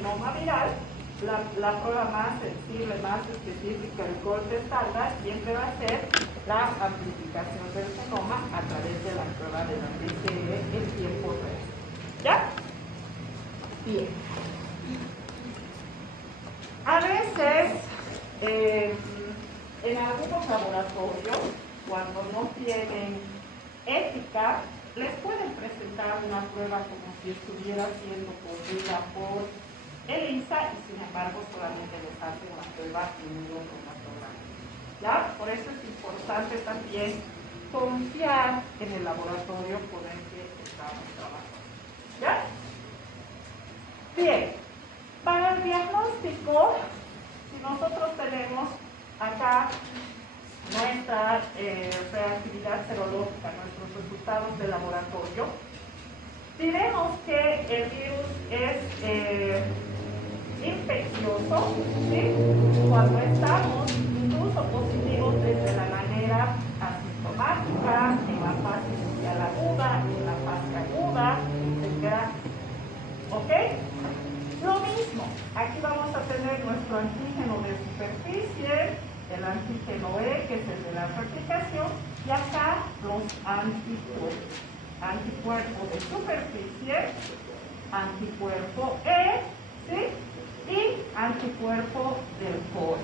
genoma viral, la prueba más sensible, más específica, el corte estándar, siempre va a ser la amplificación del genoma a través de la prueba de la PCR en tiempo real. ¿Ya? Bien. A veces, en algunos laboratorios, cuando no tienen ética, les pueden presentar una prueba como si estuviera siendo corrida por el INSA y sin embargo solamente les hace una prueba inmunocromatogramas. ¿Ya? Por eso es importante también confiar en el laboratorio con el que estamos trabajando. ¿Ya? Bien, para el diagnóstico, si nosotros tenemos acá nuestra reactividad serológica, nuestros resultados de laboratorio, diremos que el virus es infeccioso, ¿sí? Cuando estamos incluso positivos desde la manera asintomática, en la fase inicial aguda, en la fase aguda, etc. ¿Ok? Lo mismo, aquí vamos a tener nuestro antígeno de superficie, el antígeno E, que es el de la replicación, y acá los anticuerpos. Anticuerpo de superficie, anticuerpo E, ¿sí? Y anticuerpo del core.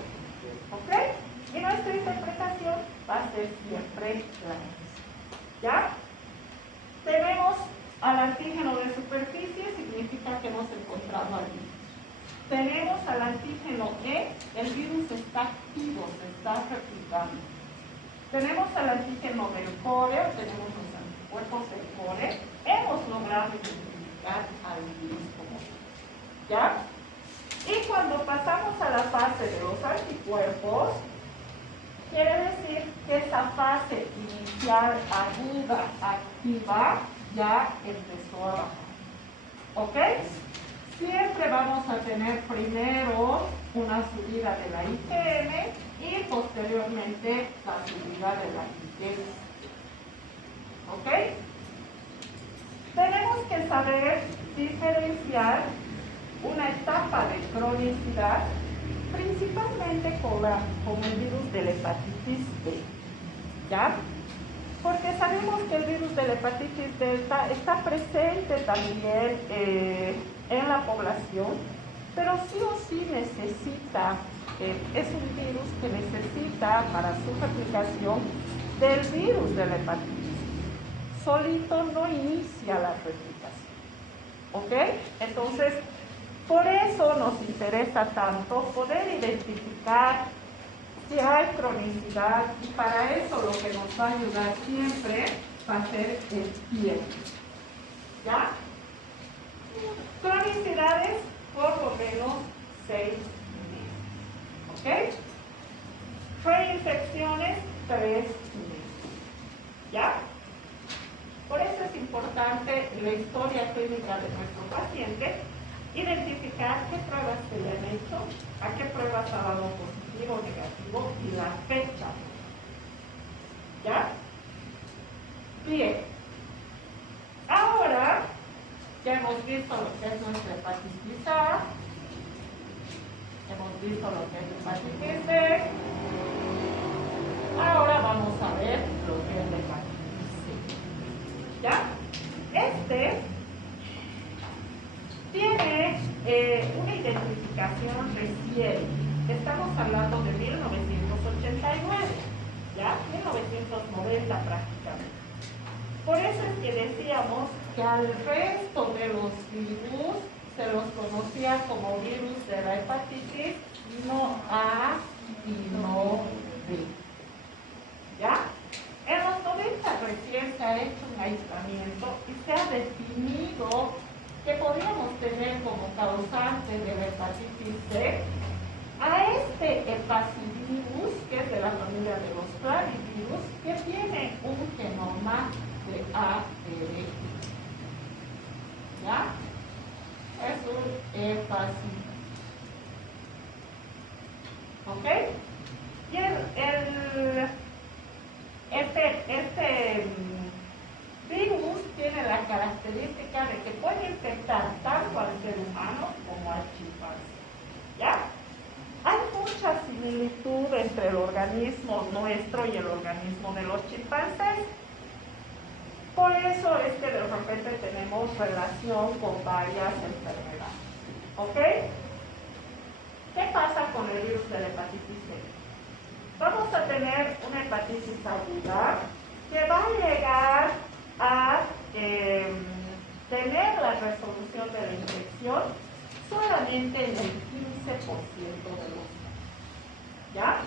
¿Ok? Y nuestra interpretación va a ser siempre la misma. ¿Ya? Tenemos al antígeno de superficie, significa que hemos encontrado al virus. Tenemos al antígeno E, el virus está activo, se está replicando. Tenemos al antígeno del core, tenemos los anticuerpos del core, hemos logrado identificar al virus como tal. ¿Ya? Y cuando pasamos a la fase de los anticuerpos, quiere decir que esa fase inicial aguda, activa, ya empezó a bajar. ¿Ok? Siempre vamos a tener primero una subida de la IgM y posteriormente la subida de la IgG. ¿Ok? Tenemos que saber diferenciar una etapa de cronicidad, principalmente con el virus de la hepatitis B. ¿Ya? Porque sabemos que el virus de la hepatitis delta está presente también en la población, pero sí o sí necesita, es un virus que necesita para su replicación del virus de la hepatitis. Solito no inicia la replicación. ¿Ok? Entonces, por eso nos interesa tanto poder identificar si hay cronicidad, y para eso lo que nos va a ayudar siempre va a ser el tiempo. ¿Ya? Cronicidades por lo menos 6 meses. ¿Ok? Reinfecciones 3 meses. ¿Ya? Por eso es importante la historia clínica de nuestro paciente, identificar qué pruebas se le han hecho, a qué pruebas ha dado positivo o negativo y la fecha. ¿Ya? Bien. Ahora ya hemos visto lo que es nuestra hepatitis A, hemos visto lo que es hepatitis B, ahora vamos a ver lo que es la hepatitis C. ¿Ya? Tiene una identificación reciente. Estamos hablando de 1989, ¿ya? 1990 prácticamente. Por eso es que decíamos que al resto de los virus se los conocía como virus de la hepatitis no A y no B. ¿Ya? En los 90 recién se ha hecho un aislamiento y se ha definido que podríamos tener como causante de la hepatitis C a este hepacivirus, que es de la familia de los clavivirus, que tiene un genoma de ARN. ¿Ya? Es un hepacivirus. ¿Ok? Y este virus tiene la característica de que puede infectar tanto al ser humano como al chimpancé. similitud entre el organismo nuestro y el organismo de los chimpancés. Por eso es que de repente tenemos relación con varias enfermedades. ¿Ok? ¿Qué pasa con el virus de la hepatitis C? Vamos a tener una hepatitis aguda que va a llegar a tener la resolución de la infección solamente en el 15% de los casos. ¿Ya?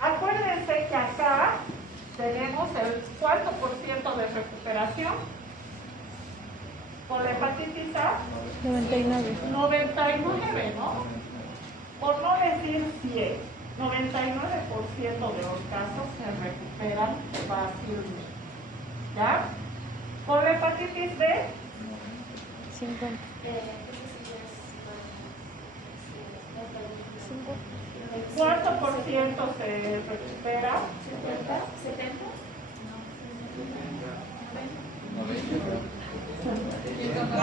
Acuérdense que acá tenemos el ¿cuánto por ciento de recuperación? Por la hepatitis A, 99. 99, ¿no? Por no decir 100, 99% de los casos se recuperan fácilmente. ¿Ya? Por la hepatitis B, 50. ¿cuánto por ciento se recupera? 70.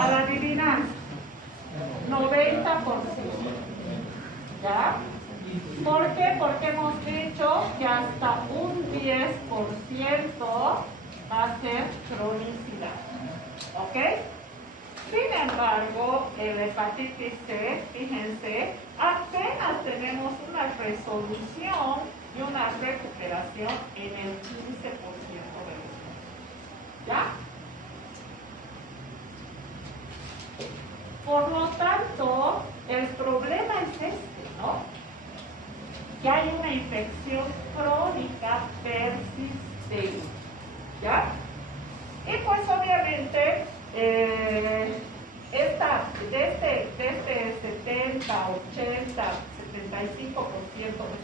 A la adivinanza, 90%. ¿Ya? ¿Por qué? Porque hemos dicho que hasta un 10% va a ser cronicidad. ¿Ok? Sin embargo, el hepatitis C, fíjense, apenas tenemos una resolución y una recuperación en el 15% de los casos. ¿Ya? Por lo tanto, el problema es este, ¿no? Que hay una infección crónica persistente. ¿Ya? Y pues obviamente, de este 70, 80, 75%,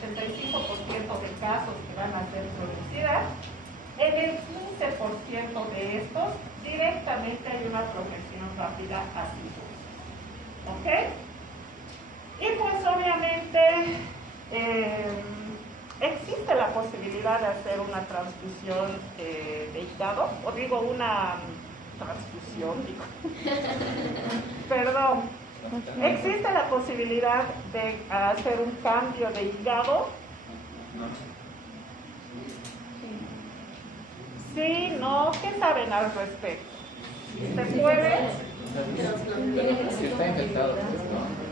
85% de casos que van a ser cronicidad, en el 15% de estos directamente hay una progresión rápida a cirrosis. ¿Ok? Y pues obviamente existe la posibilidad de hacer una transfusión de hígado, o digo una transfusión, digo. Perdón. ¿Existe la posibilidad de hacer un cambio de hígado? Sí, no, ¿qué saben al respecto? ¿Se puede? Si está infectado, pues no.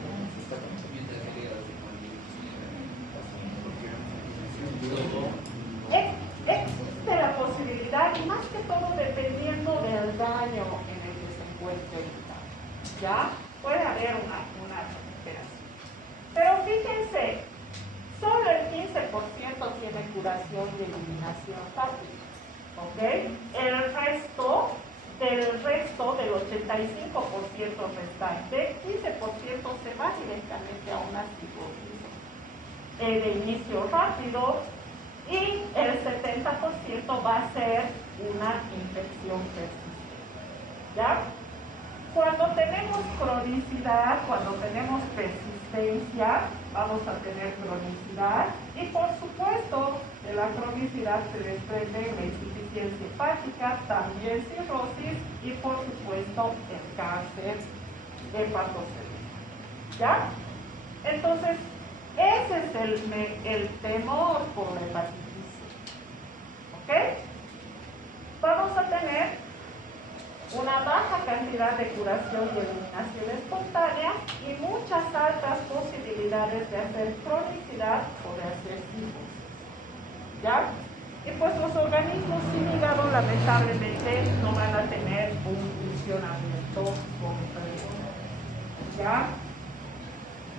Existe la posibilidad, y más que todo dependiendo del daño en el que se encuentre el hígado. ¿Ya? Puede haber una recuperación. Pero fíjense, solo el 15% tiene curación y eliminación fácil. ¿Ok? El resto del 85% restante, 15% se va directamente a una cirrosis de inicio rápido y el 70% va a ser una infección persistente. ¿Ya? Cuando tenemos cronicidad, cuando tenemos persistencia, vamos a tener cronicidad y por supuesto de la cronicidad se desprende la insuficiencia hepática, también cirrosis y por supuesto el cáncer hepatocelular. ¿Ya? Entonces, ese es el temor por la hepatitis C. ¿Ok? Vamos a tener una baja cantidad de curación y eliminación espontánea y muchas altas posibilidades de hacer cronicidad o de hacer cirrosis. ¿Ya? Y pues los organismos sin hígado lamentablemente no van a tener un funcionamiento completo. ¿Ya?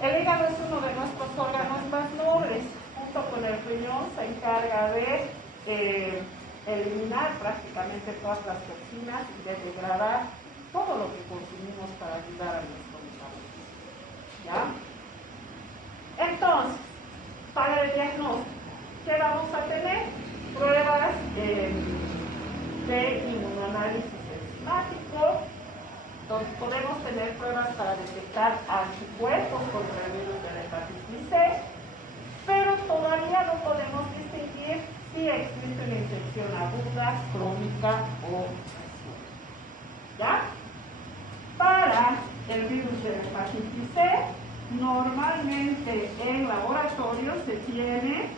El hígado es uno de nuestros órganos más nobles. Junto con el riñón se encarga de eliminar prácticamente todas las toxinas y de degradar todo lo que consumimos para ayudar a nuestro metabolismo. ¿Ya? Entonces, para el diagnóstico, ¿qué vamos a tener? Pruebas de inmunoanálisis enzimático, donde podemos tener pruebas para detectar anticuerpos contra el virus de la hepatitis C, pero todavía no podemos distinguir si existe una infección aguda, crónica o residual. ¿Ya? Para el virus de la hepatitis C normalmente en laboratorio se tiene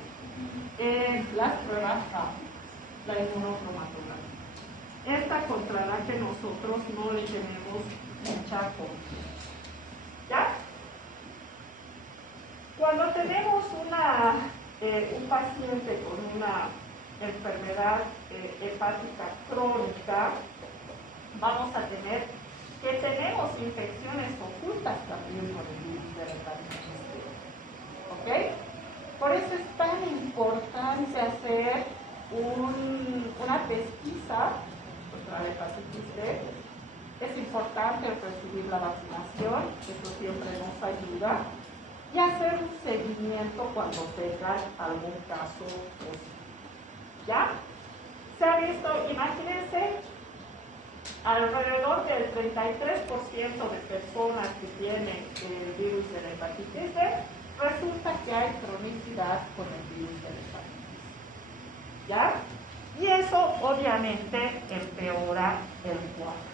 las pruebas A, la inmunocromatografía. Esta contra la que nosotros no le tenemos mucha confianza. ¿Ya? Cuando tenemos un paciente con una enfermedad hepática crónica, vamos a tener que tenemos infecciones ocultas también con el virus de la hepatitis B. ¿Ok? Por eso es tan importante hacer una pesquisa contra la hepatitis B. Es importante recibir la vacunación, eso siempre nos ayuda, y hacer un seguimiento cuando tengan algún caso positivo. ¿Ya? Se ha visto, imagínense, alrededor del 33% de personas que tienen el virus de la hepatitis B, resulta que hay cronicidad con el virus de la hepatitis. ¿Ya? Y eso obviamente empeora el cuadro.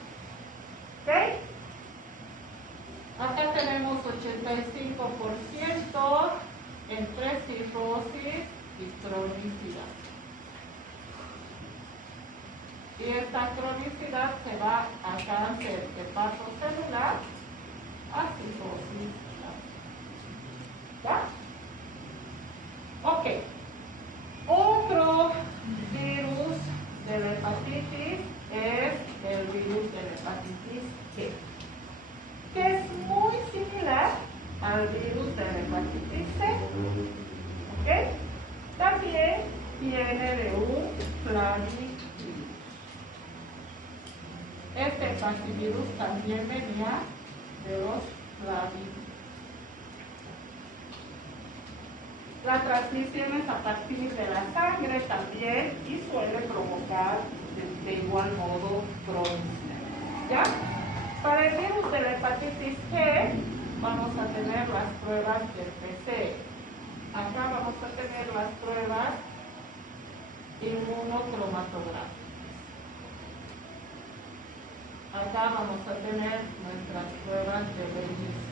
¿Ok? Acá tenemos 85% entre cirrosis y cronicidad. Y esta cronicidad se va a cáncer hepatocelular, a cirrosis. ¿Ya? Ok. Otro virus de la hepatitis es el virus de la hepatitis G, que es muy similar al virus de la hepatitis C. ¿Ok? También viene de un flavivirus. Este flavivirus también venía de los flavivirus. La transmisión es a partir de la sangre también y suele provocar de igual modo cronicidad. ¿Ya? Para el virus de la hepatitis G vamos a tener las pruebas del PCR. Acá vamos a tener las pruebas inmunocromatográficas. Acá vamos a tener nuestras pruebas de Bellisa.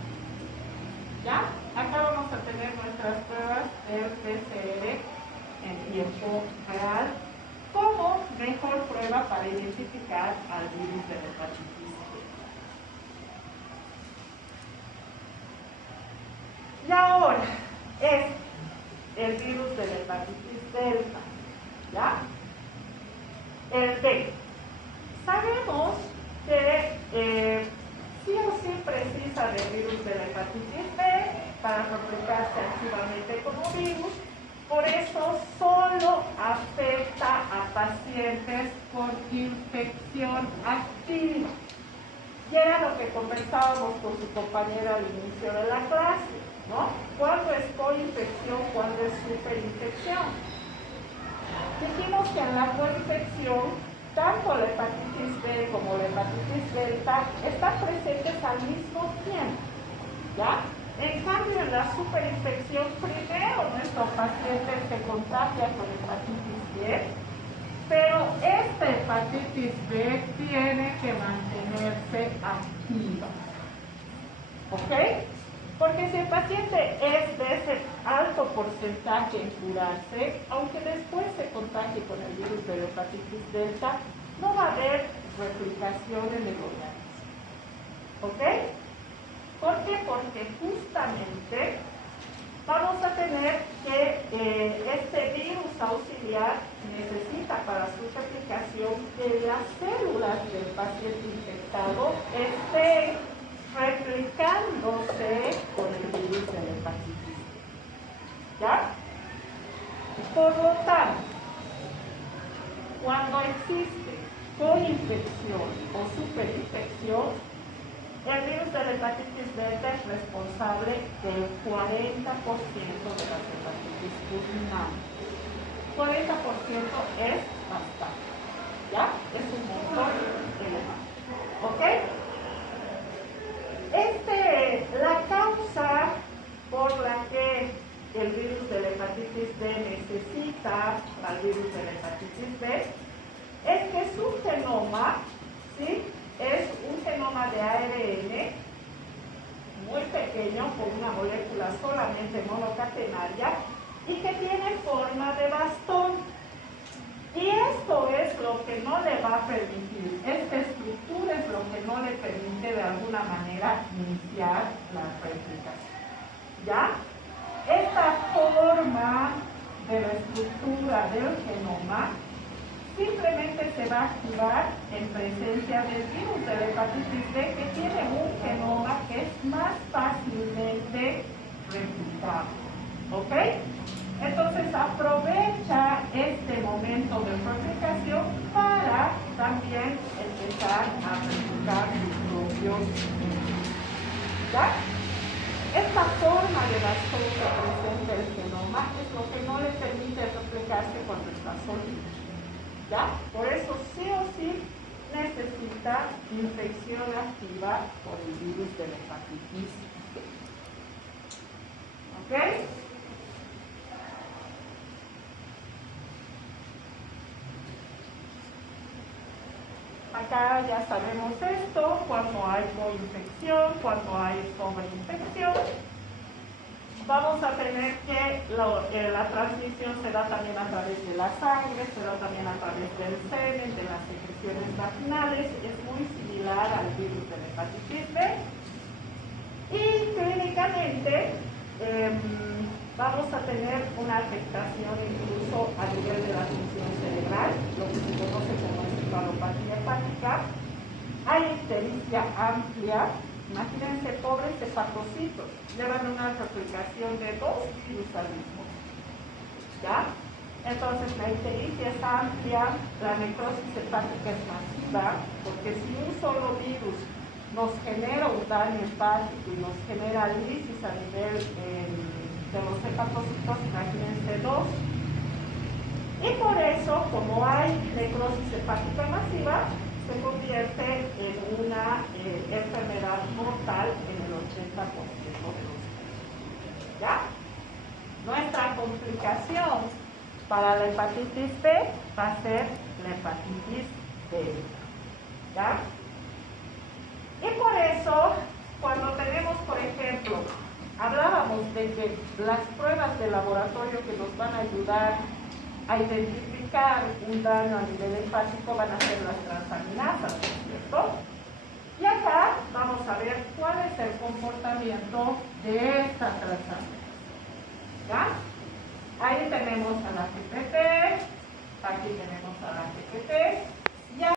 ¿Ya? Acá vamos a tener nuestras pruebas del PCR en tiempo real como mejor prueba para identificar al virus de la hepatitis B. Y ahora es el virus de la hepatitis delta. ¿Ya? El B. Sabemos que sí o sí precisa del virus de la hepatitis B para replicarse activamente como virus, por eso solo afecta a pacientes con infección activa. Y era lo que conversábamos con su compañera al inicio de la clase, ¿no? ¿Cuándo es coinfección? ¿Cuándo es superinfección? Dijimos que en la coinfección tanto la hepatitis B como la hepatitis delta están presentes al mismo tiempo, ¿ya? En cambio, en la superinfección, primero nuestro paciente se contagia con hepatitis B, pero esta hepatitis B tiene que mantenerse activa, ¿ok? Porque si el paciente es de ese alto porcentaje en curarse, aunque después se contagie con el virus de la hepatitis delta, no va a haber replicación en el organismo. ¿Ok? ¿Por qué? Porque justamente vamos a tener que este virus auxiliar necesita para su replicación que las células del paciente infectado estén replicándose con el virus de la hepatitis. ¿Ya? Por lo tanto, cuando existe coinfección o superinfección, el virus de la hepatitis delta es responsable del 40% de las hepatitis pulmonares. 40% es bastante. ¿Ya? Es un montón elevado. ¿Ok? La causa por la que el virus de la hepatitis B necesita al virus de la hepatitis B es que su genoma, ¿sí?, es un genoma de ARN muy pequeño pequeño con una molécula solamente monocatenaria y que tiene forma de bastón. Y esto es lo que no le va a permitir, esta estructura es lo que no le permite de alguna manera iniciar la replicación. ¿Ya? Esta forma de la estructura del genoma simplemente se va a activar en presencia del virus de la hepatitis B, que tiene un genoma que es más fácilmente replicable. ¿Ok? Entonces aprovecha este momento de replicación para también empezar a replicar sus propios virus. ¿Ya? Esta forma de bastón que presenta el genoma es lo que no le permite replicarse cuando está sólido. ¿Ya? Por eso sí o sí necesita infección activa por el virus de la hepatitis B. ¿Ok? Acá ya sabemos esto, cuando hay coinfección, cuando hay sobreinfección. Vamos a tener que la transmisión se da también a través de la sangre, se da también a través del semen, de las secreciones vaginales. Es muy similar al virus de la hepatitis B. Y clínicamente vamos a tener una afectación incluso a nivel de la función cerebral, lo que se conoce como encefalopatía hepática. Hay ictericia amplia. Imagínense, pobres hepatocitos, llevan una replicación de 2 virus al mismo tiempo. ¿Ya? Entonces la ictericia es amplia, la necrosis hepática es masiva, porque si un solo virus nos genera un daño hepático y nos genera lisis a nivel de los hepatocitos, imagínense 2. Y por eso, como hay necrosis hepática masiva, se convierte en una enfermedad mortal en el 80% de los casos. ¿Ya? Nuestra complicación para la hepatitis B va a ser la hepatitis B. ¿Ya? Y por eso, cuando tenemos, por ejemplo, hablábamos de que las pruebas de laboratorio que nos van a ayudar a identificar un daño a nivel hepático van a ser las transaminasas, ¿cierto? Y acá vamos a ver cuál es el comportamiento de esta transaminasa.